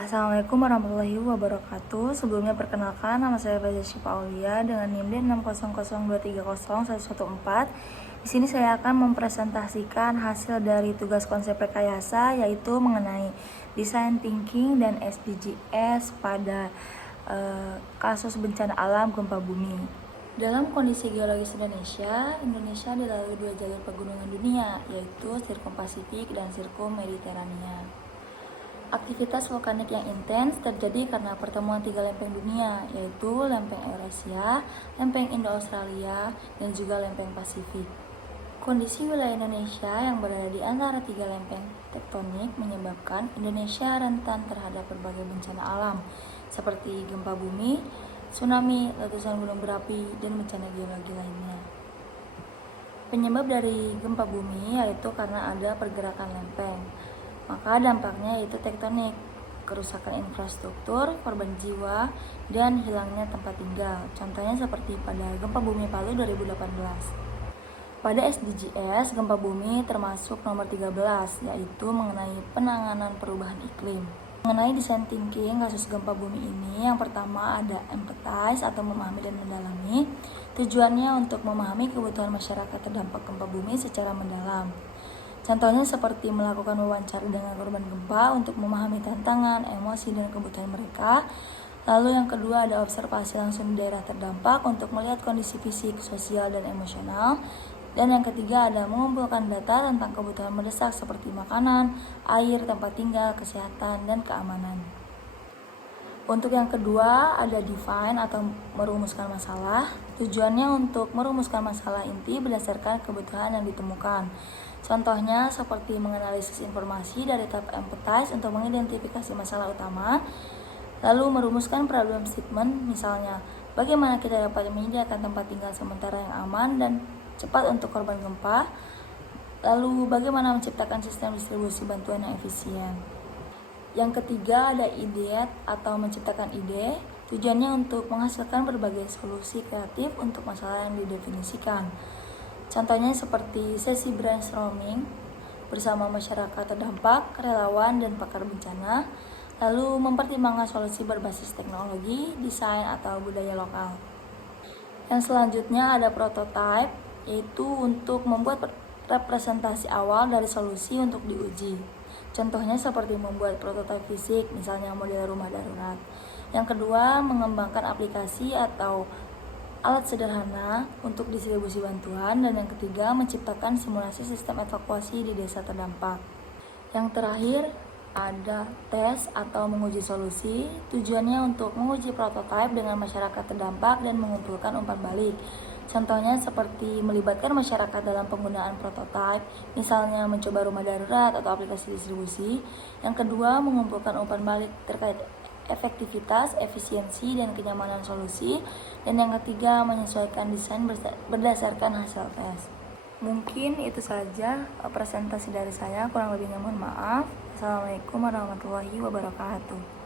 Assalamualaikum warahmatullahi wabarakatuh. Sebelumnya perkenalkan, nama saya Faiza Syifa Aulia dengan NIM 600230114. Di sini saya akan mempresentasikan hasil dari tugas konsep rekayasa, yaitu mengenai design thinking dan SDGs pada kasus bencana alam gempa bumi. Dalam kondisi geologis Indonesia dilalui dua jalur pegunungan dunia, yaitu Sirkum Pasifik dan Sirkum Mediterania. Aktivitas vulkanik yang intens terjadi karena pertemuan tiga lempeng dunia, yaitu lempeng Eurasia, lempeng Indo-Australia, dan juga lempeng Pasifik. Kondisi wilayah Indonesia yang berada di antara tiga lempeng tektonik menyebabkan Indonesia rentan terhadap berbagai bencana alam, seperti gempa bumi, tsunami, letusan gunung berapi, dan bencana geologi lainnya. Penyebab dari gempa bumi yaitu karena ada pergerakan lempeng. Maka dampaknya yaitu tektonik, kerusakan infrastruktur, korban jiwa, dan hilangnya tempat tinggal. Contohnya seperti pada gempa bumi Palu 2018. Pada SDGs, gempa bumi termasuk nomor 13, yaitu mengenai penanganan perubahan iklim. Mengenai design thinking kasus gempa bumi ini, yang pertama ada empathize atau memahami dan mendalami. Tujuannya untuk memahami kebutuhan masyarakat terdampak gempa bumi secara mendalam. Contohnya seperti melakukan wawancara dengan korban gempa untuk memahami tantangan, emosi, dan kebutuhan mereka. Lalu yang kedua ada observasi langsung di daerah terdampak untuk melihat kondisi fisik, sosial, dan emosional. Dan yang ketiga ada mengumpulkan data tentang kebutuhan mendesak seperti makanan, air, tempat tinggal, kesehatan, dan keamanan. Untuk yang kedua ada define atau merumuskan masalah. Tujuannya untuk merumuskan masalah inti berdasarkan kebutuhan yang ditemukan. Contohnya seperti menganalisis informasi dari tahap empathize untuk mengidentifikasi masalah utama, lalu merumuskan problem statement, misalnya bagaimana kita dapat menyediakan tempat tinggal sementara yang aman dan cepat untuk korban gempa, lalu bagaimana menciptakan sistem distribusi bantuan yang efisien. Yang ketiga ada ideate atau menciptakan ide. Tujuannya untuk menghasilkan berbagai solusi kreatif untuk masalah yang didefinisikan. Contohnya seperti sesi brainstorming bersama masyarakat terdampak, relawan, dan pakar bencana, lalu mempertimbangkan solusi berbasis teknologi, desain, atau budaya lokal. Yang selanjutnya ada prototype, yaitu untuk membuat representasi awal dari solusi untuk diuji. Contohnya seperti membuat prototipe fisik, misalnya model rumah darurat. Yang kedua, mengembangkan aplikasi atau alat sederhana untuk distribusi bantuan. Dan yang ketiga, menciptakan simulasi sistem evakuasi di desa terdampak. Yang terakhir, ada tes atau menguji solusi. Tujuannya untuk menguji prototipe dengan masyarakat terdampak dan mengumpulkan umpan balik. Contohnya seperti melibatkan masyarakat dalam penggunaan prototipe, misalnya mencoba rumah darurat atau aplikasi distribusi. Yang kedua, mengumpulkan umpan balik terkait efektivitas, efisiensi, dan kenyamanan solusi. Dan yang ketiga, menyesuaikan desain berdasarkan hasil tes. Mungkin itu saja presentasi dari saya, kurang lebihnya mohon maaf. Assalamualaikum warahmatullahi wabarakatuh.